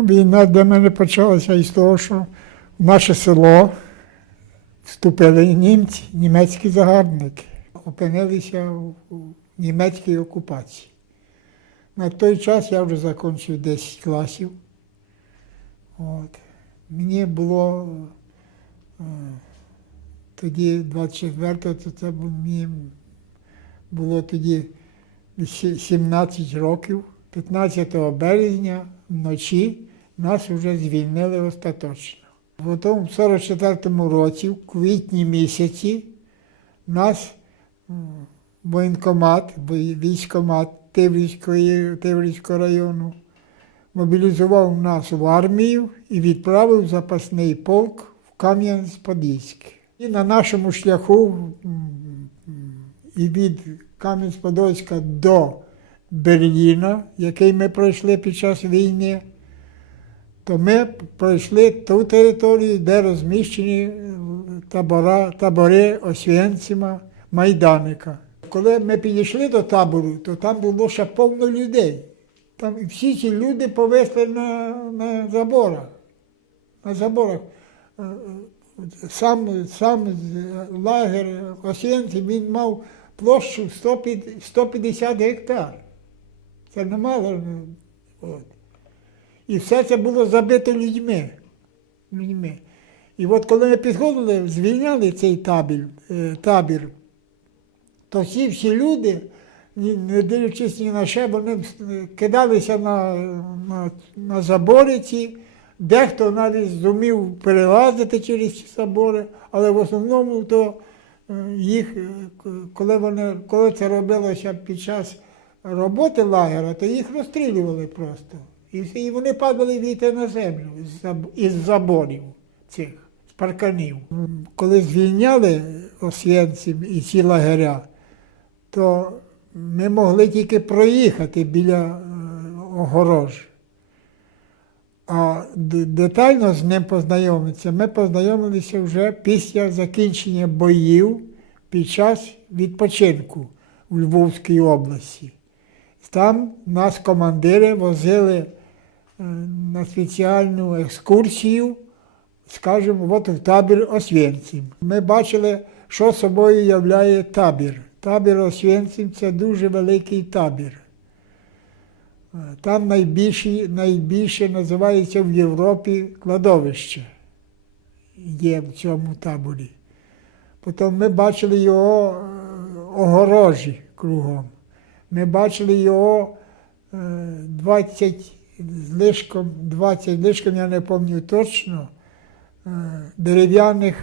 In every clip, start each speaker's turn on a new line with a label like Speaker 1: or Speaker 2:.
Speaker 1: Війна для мене почалася із того, що в наше село вступили німці, німецькі загарбники, опинилися в німецькій окупації. На той час я вже закінчив 10 класів. От. Мені було е, тоді 24-го, то це мені було тоді 17 років. 15 березня вночі нас вже звільнили остаточно. Потім в 44-му році, в квітні місяці, нас воєнкомат, військкомат Тиврівського району мобілізував нас в армію і відправив запасний полк в Кам'янець-Подільський. І на нашому шляху і від Кам'янець-Подільська до Берліна, який ми пройшли під час війни, то ми пройшли ту територію, де розміщені табора, табори Освєнцима, Майданика. Коли ми підійшли до табору, то там було ще повно людей. Там всі ці люди повисли на, на заборах. На заборах. Сам, сам лагер Освєнцим, він мав площу 150 150 гектар. Це немало. е, От. І все це було забито людьми. людьми. І от коли ми підходили, звільняли цей табір, е, табір то всі всі люди, не дивлячись ні на що, вони кидалися на, на, на забори ці. Дехто навіть зумів перелазити через ці забори, але в основному то е, їх, е, коли, вони, коли це робилося під час роботи лагера, то їх розстрілювали просто. І, і вони падали війти на землю із заборів цих, з парканів. Коли звільняли освєнців і ці лагеря, то ми могли тільки проїхати біля е, огорож. А детально з ним познайомитися ми познайомилися вже після закінчення боїв під час відпочинку у Львовській області. Там нас командири возили е, на спеціальну екскурсію, скажімо, от в табір Освєнцім. Ми бачили, що собою являє табір. Табір Освєнцім це дуже великий табір. Е, Там найбільше, найбільше називається в Європі кладовище. Є в цьому таборі. Потім ми бачили його е, огорожі кругом. Ми бачили його е, 20 з лишком, 20 з лишком, я не пам'ятаю точно, е, дерев'яних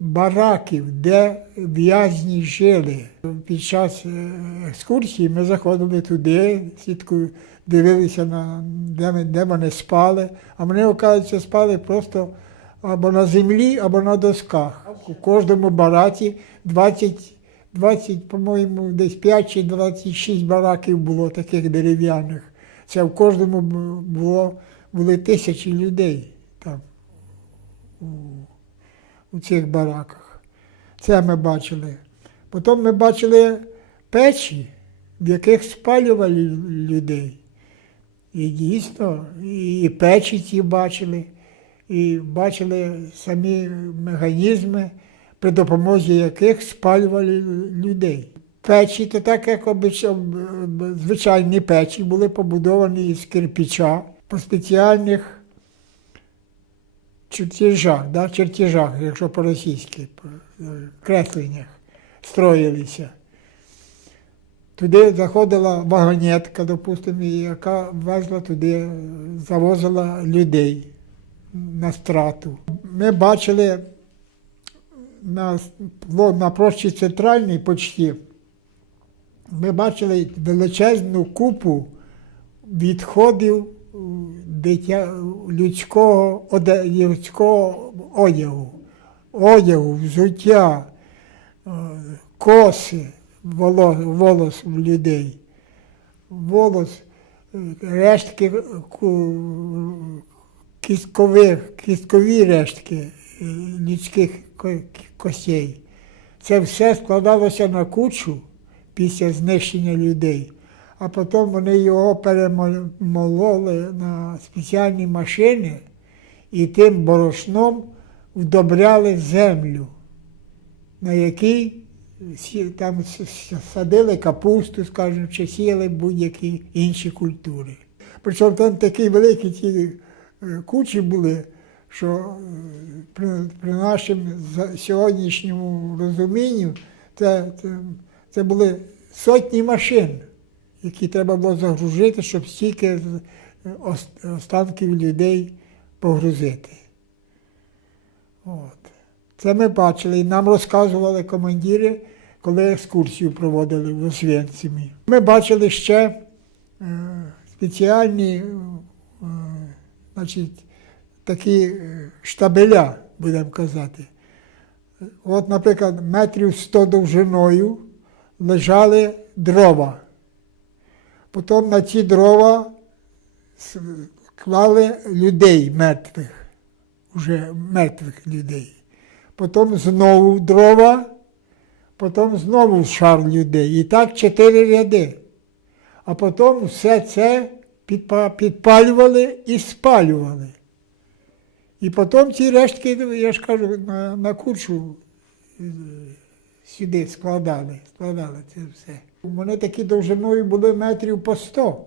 Speaker 1: бараків, де в'язні жили. Під час е, екскурсії ми заходили туди, сітку дивилися, на, де, ми- де вони спали, а вони, оказується, спали просто або на землі, або на досках. У кожному бараці 20, 20 по-моєму, десь 5 чи 26 бараків було таких дерев'яних. Це в кожному було, були тисячі людей там у, у цих бараках. Це ми бачили. Потім ми бачили печі, в яких спалювали людей. І дійсно, і печі ці бачили, і бачили самі механізми, при допомозі яких спалювали людей. Печі, то так як звичайні печі, були побудовані із кирпича по спеціальних чертежах, да? чертежах, якщо по-російськи, по е, кресленнях строїлися. Туди заходила вагонетка, допустимо, яка везла туди, завозила людей на страту. Ми бачили на, на площі центральній почті, ми бачили величезну купу відходів е, дитя, людського, людського одягу, одягу, взуття, е, коси, волос, волос в людей, волос, е, рештки кісткових, кісткові рештки людських костей. Це все складалося на кучу після знищення людей. а потім вони його перемололи на спеціальні машини і тим борошном вдобряли землю, на якій там садили капусту, скажімо, чи сіяли будь-які інші культури. Причому там такі великі ті е, кучі були, що е, при, при нашому сьогоднішньому розумінню це, це, це були сотні машин, які треба було загрузити, щоб стільки останків людей погрузити. От. Це ми бачили, і нам розказували командири, коли екскурсію проводили в Освенцимі. Ми бачили ще е, спеціальні е, значить, такі е, штабеля, будемо казати. От, наприклад, метрів 100 довжиною лежали дрова. Потім на ці дрова клали людей мертвих, вже мертвих людей. Потім знову дрова, потім знову шар людей. І так чотири ряди. А потім все це підпалювали і спалювали. І потім ці рештки, я ж кажу, на, на кучу е, сюди складали, складали це все. Вони такі довжиною були метрів по 100.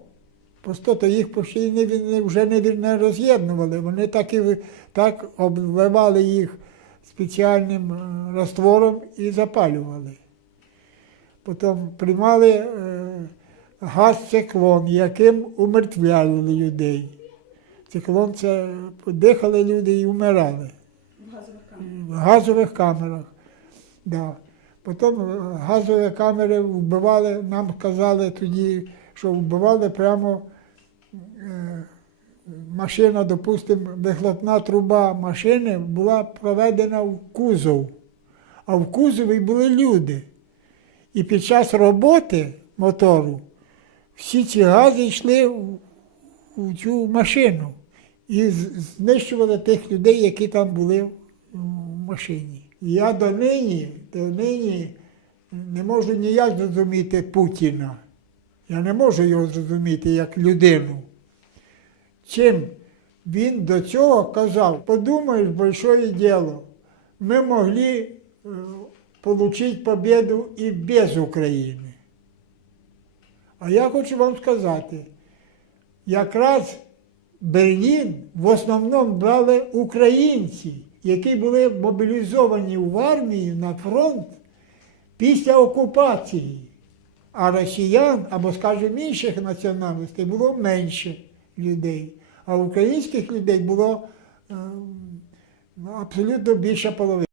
Speaker 1: По 100, то їх почти не, вже не, не роз'єднували. Вони так і так обливали їх спеціальним е, раствором і запалювали. Потім приймали е, газ циклон, яким умертвляли людей. Циклон це дихали люди і вмирали в газових камерах. Да. Потім е, газові камери вбивали, нам казали тоді, що вбивали прямо е, машина, допустимо, вихлопна труба машини була проведена в кузов, а в кузові були люди. І під час роботи мотору всі ці гази йшли в, в цю машину і знищували тих людей, які там були в машині. Я донині, донині не можу ніяк зрозуміти Путіна. Я не можу його зрозуміти як людину. Чим він до цього казав, подумаєш, большое діло, ми могли е, отримати победу і без України. А я хочу вам сказати, якраз Берлін в основному брали українці, які були мобілізовані в армію на фронт після окупації. А росіян, або, скажімо, інших національностей було менше людей. А українських людей було ем, абсолютно більша половина.